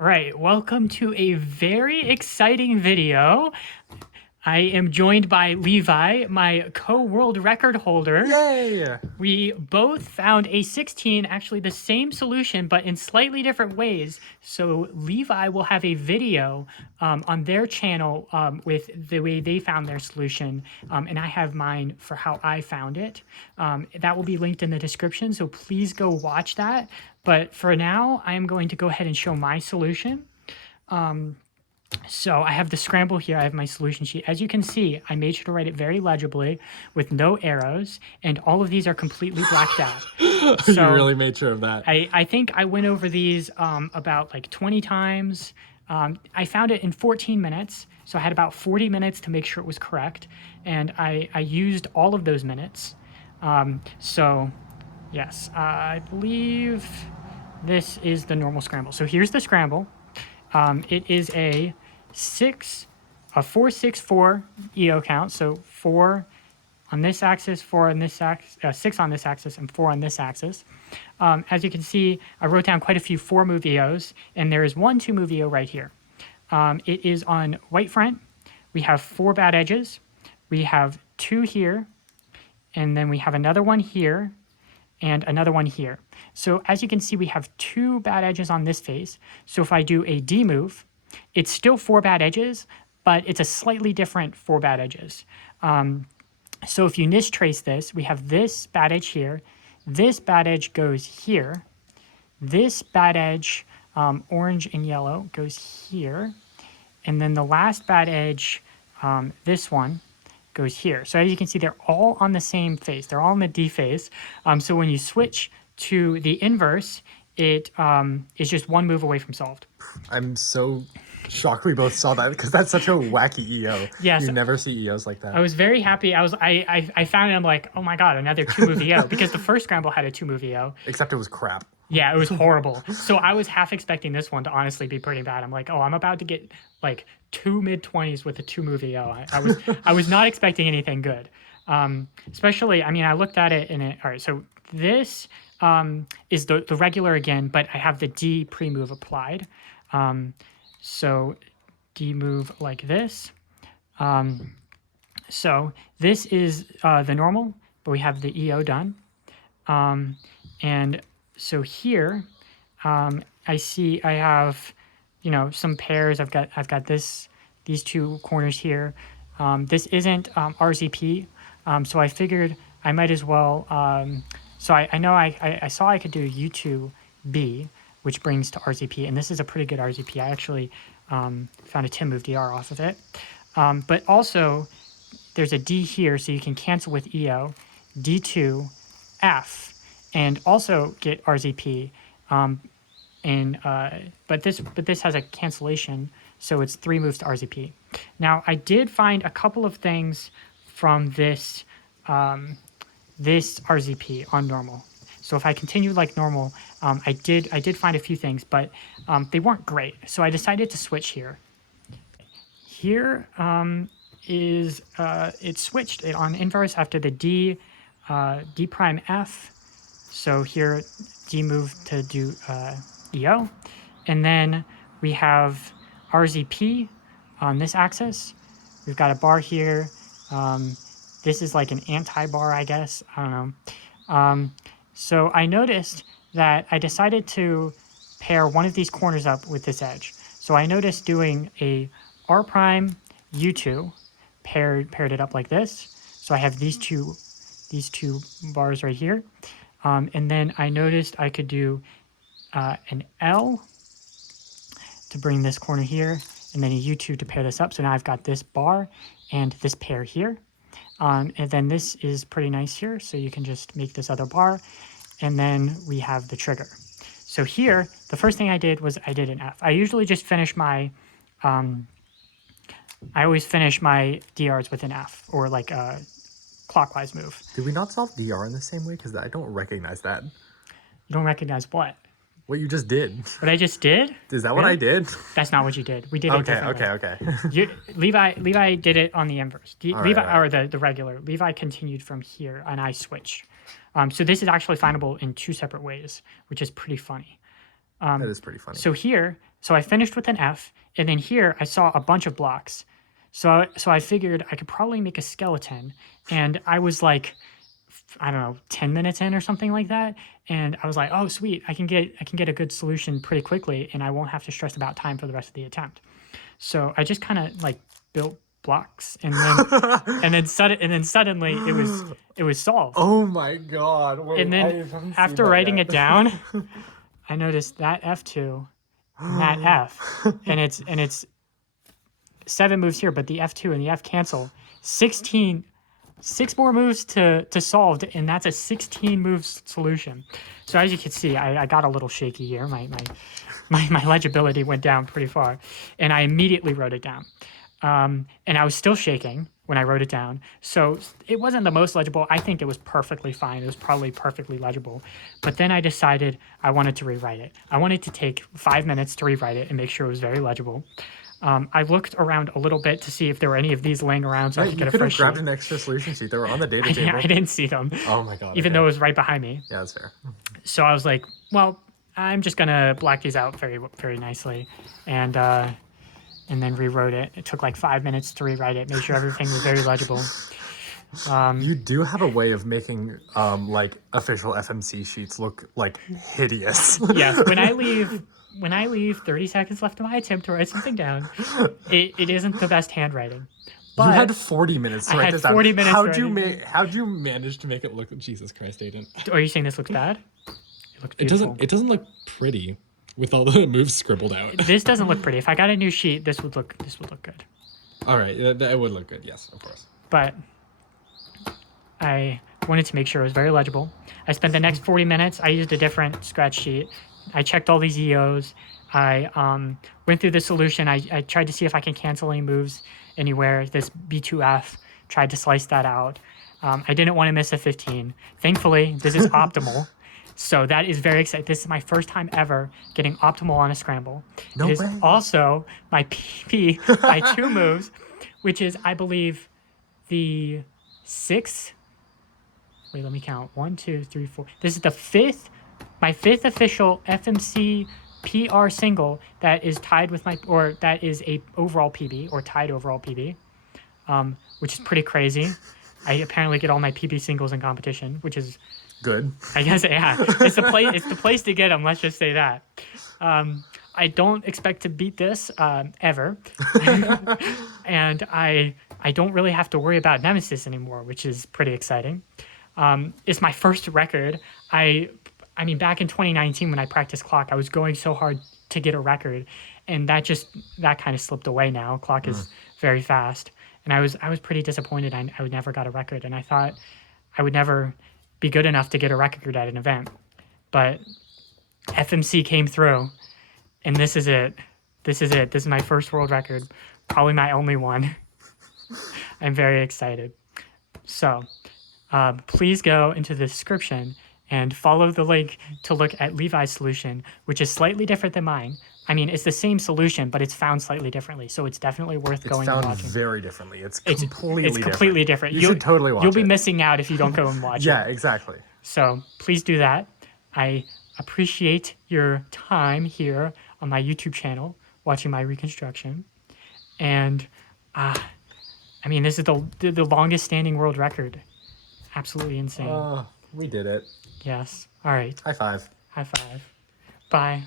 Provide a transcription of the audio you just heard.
Right, welcome to a very exciting video. I am joined by Levi, my co-world record holder. Yay! We both found a 16, actually the same solution, but in slightly different ways. So Levi will have a video on their channel with the way they found their solution, and I have mine for how I found it. That will be linked in the description, so please go watch that. But for now, I am going to go ahead and show my solution. So I have the Scramble here. I have my solution sheet. As you can see, I made sure to write it very legibly with no arrows, and all of these are completely blacked out. So, you really made sure of that. I think I went over these about like 20 times. I found it in 14 minutes, so I had about 40 minutes to make sure it was correct, and I used all of those minutes. So yes, I believe this is the normal Scramble. So here's the Scramble. It is a 4-6-4 EO count. So 4 on this axis, 4 on this axis, 6 on this axis, and 4 on this axis. As you can see, I wrote down quite a few 4-move EOs, and there is one 2-move EO right here. It is on white front. We have 4 bad edges. We have 2 here, and then we have another one here, and another one here. So as you can see, we have 2 bad edges on this face. So if I do a D move, it's still 4 bad edges, but it's a slightly different 4 bad edges. So if you niche trace this, we have this bad edge here. This bad edge goes here. This bad edge, orange and yellow, goes here. And then the last bad edge, this one, goes here. So as you can see, they're all on the same face. They're all in the D face. So when you switch to the inverse, it is just 1 move away from solved. I'm so shocked we both saw that because that's such a wacky EO. Yes. You never see EOs like that. I was very happy. I found it. I'm like, oh my God, another 2-move EO, because the first Scramble had a 2-move EO. Except it was crap. Yeah, it was horrible. So I was half expecting this one to honestly be pretty bad. I'm like, oh, I'm about to get like 2 mid-20s with a 2-move EO. I was not expecting anything good. Especially, I mean, I looked at it and all right, so this is the regular again, but I have the D pre-move applied. So D move like this. So this is the normal, but we have the EO done. And so here, I see I have, some pairs. I've got these 2 corners here. This isn't RZP, so I figured I might as well. So I know I saw I could do U2B, which brings to RZP, and this is a pretty good RZP. I actually found a 10-move DR off of it. But also, there's a D here, so you can cancel with EO, D2, F, and also get RZP. But this has a cancellation, so it's 3 moves to RZP. Now, I did find a couple of things from this this RZP on normal. So if I continue like normal, I did find a few things, but they weren't great. So I decided to switch here. Here is it switched it on inverse after the D prime F. So here D move to do EO, and then we have RZP on this axis. We've got a bar here. This is like an anti-bar, I guess. I don't know. So I noticed that I decided to pair one of these corners up with this edge. So I noticed doing a R prime U2, paired it up like this. So I have these two bars right here. And then I noticed I could do an L to bring this corner here, and then a U2 to pair this up. So now I've got this bar and this pair here. And then this is pretty nice here, so you can just make this other bar. And then we have the trigger. So here, the first thing I did was I did an F. I usually just finish my, I always finish my DRs with an F, or like a clockwise move. Did we not solve DR in the same way? Because I don't recognize that. You don't recognize what? What you just did. What I just did? Is that what I did? That's not what you did. We did it differently. Okay. Levi did it on the inverse. Levi, right. or the regular. Levi continued from here, and I switched. So this is actually findable in 2 separate ways, which is pretty funny. That is pretty funny. So here, So I finished with an F, and then here I saw a bunch of blocks. So I figured I could probably make a skeleton, and I was like, I don't know, 10 minutes in or something like that, and I was like, oh sweet, I can get a good solution pretty quickly, and I won't have to stress about time for the rest of the attempt. So I just kind of like built blocks, and then suddenly it was solved. Oh my god. Wait, And I then haven't seen after that writing yet. it down, I noticed that F2 and that F, and it's 7 moves here, but the F2 and the F cancel. 6 more moves to solve, and that's a 16 moves solution. So as you can see, I got a little shaky here. My legibility went down pretty far, and I immediately wrote it down. And I was still shaking when I wrote it down. So it wasn't the most legible. I think it was perfectly fine. It was probably perfectly legible. But then I decided I wanted to rewrite it. I wanted to take 5 minutes to rewrite it and make sure it was very legible. I looked around a little bit to see if there were any of these laying around so I Right, could you get a could have fresh grabbed sheet. an extra solution sheet. They were on the data table. I didn't see them, Oh my god. even okay. though it was right behind me. Yeah, that's fair. So I was like, well, I'm just going to black these out very, very nicely. And then rewrote it. It took like 5 minutes to rewrite it, make sure everything was very legible. You do have a way of making like official FMC sheets look like hideous. Yes, when I leave 30 seconds left of my attempt to write something down, it isn't the best handwriting. But You had 40 minutes to I write had this down. 40 minutes How'd to you write how'd you manage to make it look? Jesus Christ, Aiden. Are you saying this looks bad? It looks It beautiful. doesn't look pretty with all the moves scribbled out. This doesn't look pretty. If I got a new sheet, this would look good. All right, that would look good. Yes, of course. But I wanted to make sure it was very legible. I spent the next 40 minutes. I used a different scratch sheet. I checked all these EOs. I went through the solution. I tried to see if I can cancel any moves anywhere. This B2F, tried to slice that out. I didn't want to miss a 15. Thankfully, this is optimal. So that is very exciting. This is my first time ever getting optimal on a scramble. No it is way. also my PB by 2 moves, which is, I believe, the 6th. Wait, let me count. 1, 2, 3, 4. This is my fifth official FMC PR single that is tied with that is a overall PB or tied overall PB, which is pretty crazy. I apparently get all my PB singles in competition, which is Good. I guess, yeah, it's the place to get them. Let's just say that. I don't expect to beat this ever, and I don't really have to worry about Nemesis anymore, which is pretty exciting. It's my first record. I mean, back in 2019 when I practiced clock, I was going so hard to get a record, and that kind of slipped away now. Clock is very fast, and I was pretty disappointed. I never got a record, and I thought I would never be good enough to get a record at an event. But FMC came through, and this is it. This is my first world record, probably my only one. I'm very excited. So please go into the description and follow the link to look at Levi's solution, which is slightly different than mine. I mean, it's the same solution, but it's found slightly differently. So it's definitely worth going and Found watching. very differently. It's It's completely different. You should totally watch You'll be it. missing out if you don't go and watch it. Yeah, exactly. So please do that. I appreciate your time here on my YouTube channel, watching my reconstruction. And I mean, this is the longest standing world record. Absolutely insane. We did it. Yes. All right. High five. High five. Bye.